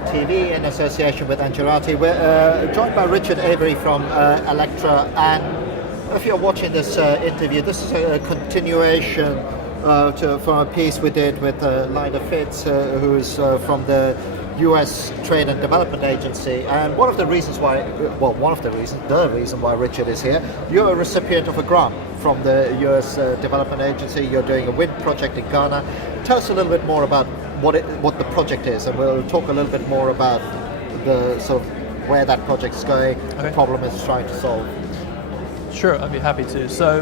TV in association with Angelati. We're joined by Richard Avery from Eleqtra, and if you're watching this interview, this is a continuation from a piece we did with Lina Fitz, who's from the US Trade and Development Agency. And the reason why Richard is here, you're a recipient of a grant from the US Development Agency. You're doing a wind project in Ghana. Tell us a little bit more about what the project is, and we'll talk a little bit more about the sort of where that project's going, the problem it's trying to solve. Sure, I'd be happy to. So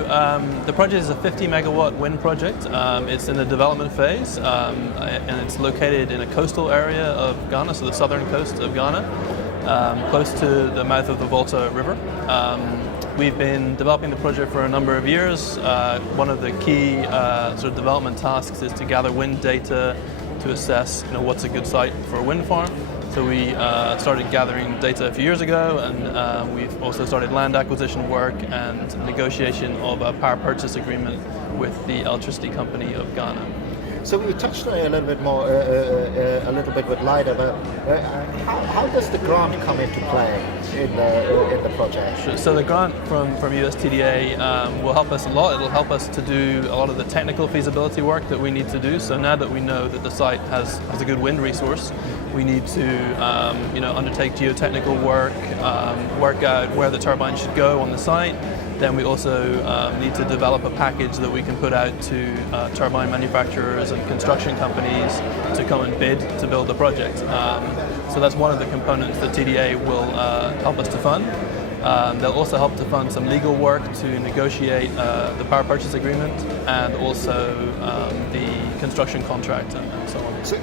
the project is a 50 megawatt wind project. It's in the development phase, and it's located in a coastal area of Ghana, so the southern coast of Ghana, close to the mouth of the Volta River. We've been developing the project for a number of years. One of the key sort of development tasks is to gather wind data to assess, what's a good site for a wind farm. So we started gathering data a few years ago, and we've also started land acquisition work and negotiation of a power purchase agreement with the electricity company of Ghana. So we touched on it a little bit more, a little bit with Lina, but how does the grant come into play in the project? Sure. So the grant from USTDA will help us a lot. It'll help us to do a lot of the technical feasibility work that we need to do. So now that we know that the site has a good wind resource, we need to undertake geotechnical work, work out where the turbine should go on the site. Then we also need to develop a package that we can put out to turbine manufacturers and construction companies to come and bid to build the project. So that's one of the components that TDA will help us to fund. They'll also help to fund some legal work to negotiate the power purchase agreement and also the construction contract and so on. So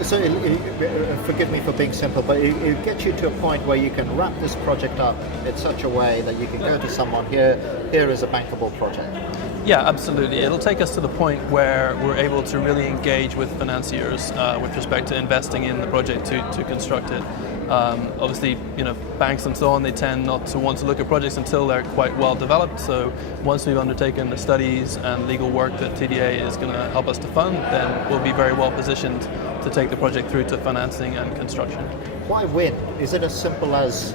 forgive me for being simple, but it gets you to a point where you can wrap this project up in such a way that you can go to someone, here is a bankable project. Yeah, absolutely. It'll take us to the point where we're able to really engage with financiers with respect to investing in the project to construct it. Obviously, banks and so on, they tend not to want to look at projects until they're quite well developed. So once we've undertaken the studies and legal work that TDA is going to help us to fund, then we'll be very well positioned to take the project through to financing and construction. Why wind? Is it as simple as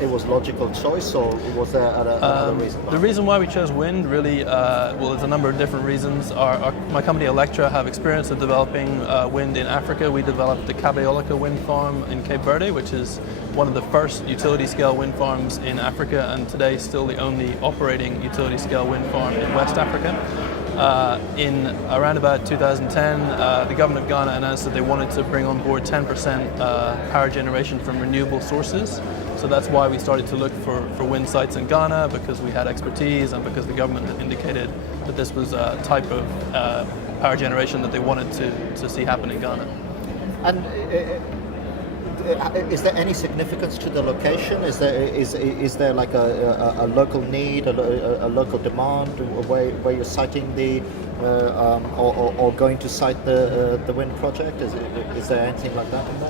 it was logical choice, or was there another reason? The reason why we chose wind really, there's a number of different reasons. My company Eleqtra have experience of developing wind in Africa. We developed the Eleqtra wind farm in Cape Verde, which is one of the first utility scale wind farms in Africa, and today still the only operating utility scale wind farm in West Africa. In around about 2010, the government of Ghana announced that they wanted to bring on board 10% power generation from renewable sources. So that's why we started to look for wind sites in Ghana, because we had expertise and because the government had indicated that this was a type of power generation that they wanted to see happen in Ghana. And is there any significance to the location? Is there like a local need, a local demand where you're siting the or going to site the wind project? Is there anything like that?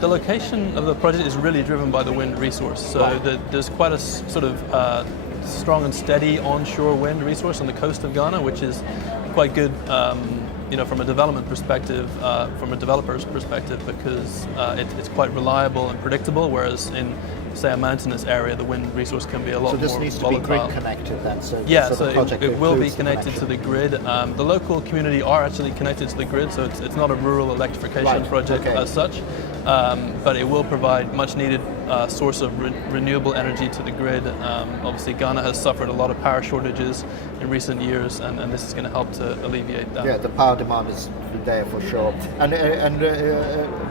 The location of the project is really driven by the wind resource. So there's quite a sort of strong and steady onshore wind resource on the coast of Ghana, which is quite good. From a development perspective, from a developer's perspective, because it's quite reliable and predictable, whereas in, say, a mountainous area, the wind resource can be a lot more volatile. So this needs to be grid connected then? So it will be connected to the grid. The local community are actually connected to the grid, so it's not a rural electrification project as such, but it will provide much needed source of renewable energy to the grid. Obviously, Ghana has suffered a lot of power shortages in recent years, and this is going to help to alleviate that. Yeah, the power demand is there for sure. And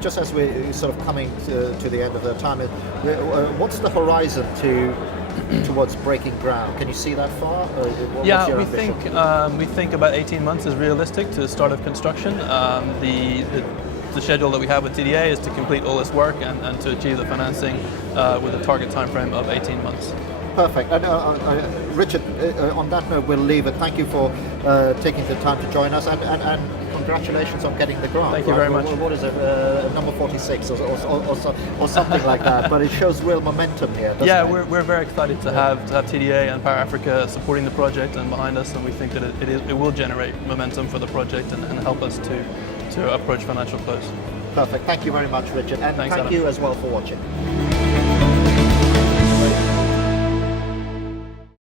just as we're sort of coming to the end of the time, what's the horizon towards breaking ground? Can you see that far? We think about 18 months is realistic to start of construction. The schedule that we have with TDA is to complete all this work and to achieve the financing with a target time frame of 18 months. Perfect. And Richard, on that note, we'll leave it. Thank you for taking the time to join us, and congratulations on getting the grant. Thank you very much. What is it, number 46 or something like that? But it shows real momentum here, doesn't it? We're very excited to have TDA and Power Africa supporting the project and behind us, and we think that it will generate momentum for the project and help us to approach financial close. Perfect. Thank you very much, Richard, and Thanks, thank Adam. you as well for watching.